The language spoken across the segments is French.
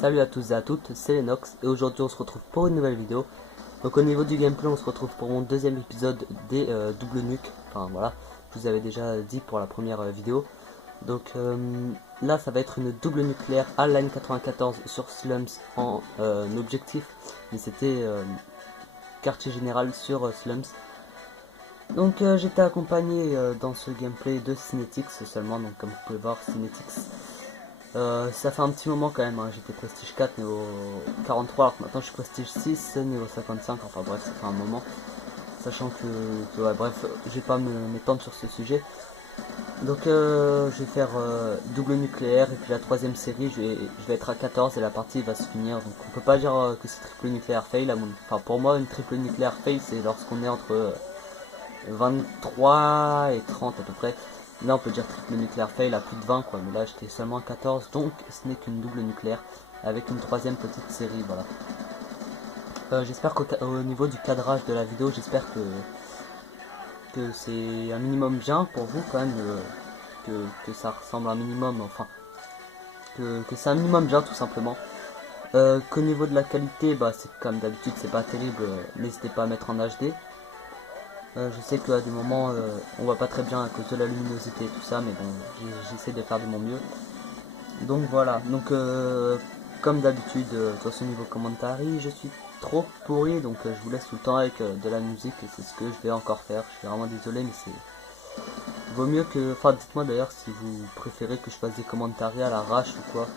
Salut à tous et à toutes, c'est Lennox et aujourd'hui on se retrouve pour une nouvelle vidéo. Donc au niveau du gameplay on se retrouve pour mon deuxième épisode des double nuke. Enfin voilà, je vous avais déjà dit pour la première vidéo. Donc là ça va être une double nucléaire à Line 94 sur Slums en objectif. Mais c'était quartier général sur Slums. Donc j'étais accompagné dans ce gameplay de Cinetics seulement, donc comme vous pouvez voir Cinetics. Ça fait un petit moment quand même, hein. J'étais prestige 4 niveau 43 alors que maintenant je suis prestige 6 niveau 55, enfin bref ça fait un moment. Sachant que ouais, bref, je vais pas m'étendre sur ce sujet. Donc je vais faire double nucléaire et puis la troisième série je vais être à 14 et la partie va se finir. Donc on peut pas dire que c'est triple nucléaire fail. Enfin pour moi une triple nucléaire fail c'est lorsqu'on est entre 23 et 30 à peu près. Là on peut dire triple nucléaire fail à plus de 20 quoi, mais là j'étais seulement à 14 donc ce n'est qu'une double nucléaire avec une troisième petite série, voilà. J'espère qu'au niveau du cadrage de la vidéo, j'espère que c'est un minimum bien pour vous quand même, que ça ressemble un minimum, enfin que c'est un minimum bien tout simplement. Qu'au niveau de la qualité, bah c'est comme d'habitude c'est pas terrible, n'hésitez pas à mettre en HD. Je sais qu'à des moments on voit pas très bien à cause de la luminosité et tout ça, mais bon j'essaie de faire de mon mieux. Donc voilà, donc comme d'habitude, de toute façon niveau commentary je suis trop pourri, donc je vous laisse tout le temps avec de la musique et c'est ce que je vais encore faire. Je suis vraiment désolé mais c'est... Vaut mieux que... Enfin dites-moi d'ailleurs si vous préférez que je fasse des commentaires à l'arrache ou quoi.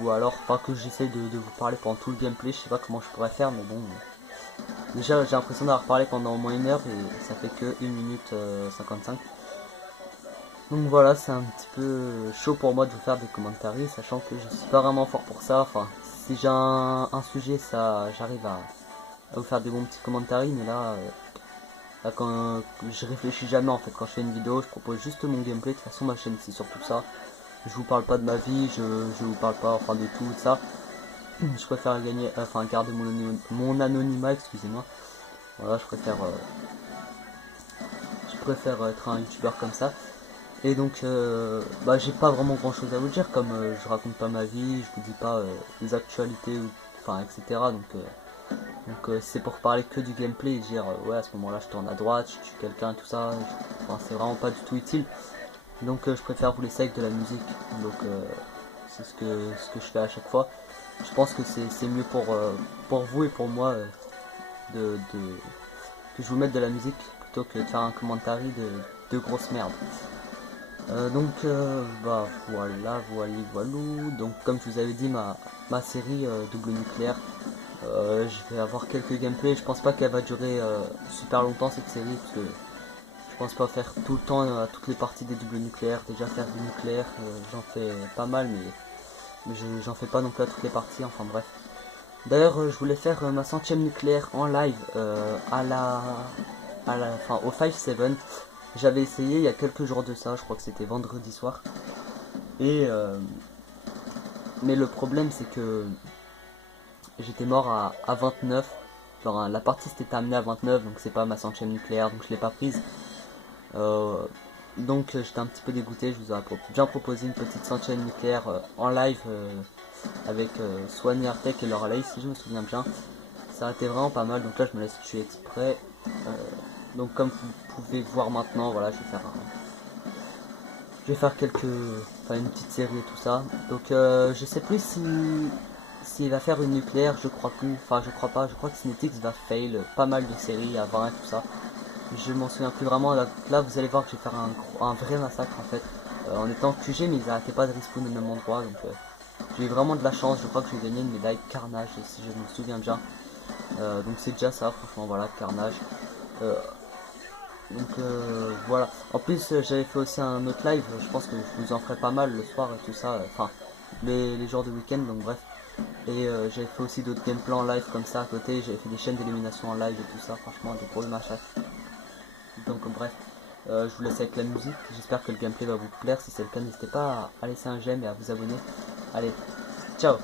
Ou alors pas que j'essaie de vous parler pendant tout le gameplay, je sais pas comment je pourrais faire mais bon... Déjà j'ai l'impression d'avoir parlé pendant au moins 1 heure et ça fait que 1 minute 55. Donc voilà, c'est un petit peu chaud pour moi de vous faire des commentaires, sachant que je suis pas vraiment fort pour ça. Enfin, si j'ai un sujet, ça, j'arrive à vous faire des bons petits commentaires, mais là, quand je réfléchis jamais en fait, quand je fais une vidéo, je propose juste mon gameplay. De toute façon, ma chaîne c'est surtout ça. Je vous parle pas de ma vie, je vous parle pas enfin de tout ça. Je préfère garder mon anonymat, excusez-moi. Voilà, je préfère être un youtubeur comme ça. Et donc, bah, j'ai pas vraiment grand chose à vous dire, comme je raconte pas ma vie, je vous dis pas les actualités, enfin, etc. Donc c'est pour parler que du gameplay et dire, ouais, à ce moment-là, je tourne à droite, je tue quelqu'un, tout ça. Enfin, c'est vraiment pas du tout utile. Donc, je préfère vous laisser avec de la musique. Donc, c'est ce que je fais à chaque fois. Je pense que c'est mieux pour vous et pour moi que je vous mette de la musique plutôt que de faire un commentaire de grosse merde. Bah voilou. Donc comme je vous avais dit, ma série double nucléaire, je vais avoir quelques gameplays. Je pense pas qu'elle va durer super longtemps cette série, parce que je pense pas faire tout le temps toutes les parties des doubles nucléaires. Déjà faire du nucléaire, j'en fais pas mal, mais j'en fais pas non plus à toutes les parties, enfin bref. D'ailleurs je voulais faire ma 100e nucléaire en live enfin au 5-7. J'avais essayé il y a quelques jours de ça, je crois que c'était vendredi soir. Et mais le problème c'est que j'étais mort à 29. Genre la partie s'était amenée à 29, donc c'est pas ma 100e nucléaire, donc je l'ai pas prise. Donc j'étais un petit peu dégoûté, je vous ai bien proposé une petite 100e nucléaire en live avec Swan et Artek et leur Lay, si je me souviens bien. Ça a été vraiment pas mal, donc là je me laisse tuer exprès. Donc comme vous pouvez voir maintenant, voilà, je vais faire une petite série et tout ça. Donc je sais plus s'il va faire une nucléaire, je crois plus, enfin je crois pas, je crois que Cinetics va fail pas mal de séries à 20 et tout ça. Je m'en souviens plus vraiment, là vous allez voir que je vais faire un vrai massacre en fait. En étant QG, mais ils arrêtaient pas de respawn au même endroit, donc j'ai eu vraiment de la chance, je crois que j'ai gagné une médaille Carnage si je me souviens bien. Donc c'est déjà ça, franchement, voilà, Carnage. Voilà. En plus j'avais fait aussi un autre live, je pense que je vous en ferai pas mal le soir et tout ça, enfin les jours de week-end, donc bref. Et j'avais fait aussi d'autres gameplays en live comme ça à côté, j'avais fait des chaînes d'élimination en live et tout ça, franchement des gros massacres. Donc bref, je vous laisse avec la musique, j'espère que le gameplay va vous plaire, si c'est le cas n'hésitez pas à laisser un j'aime et à vous abonner. Allez, ciao.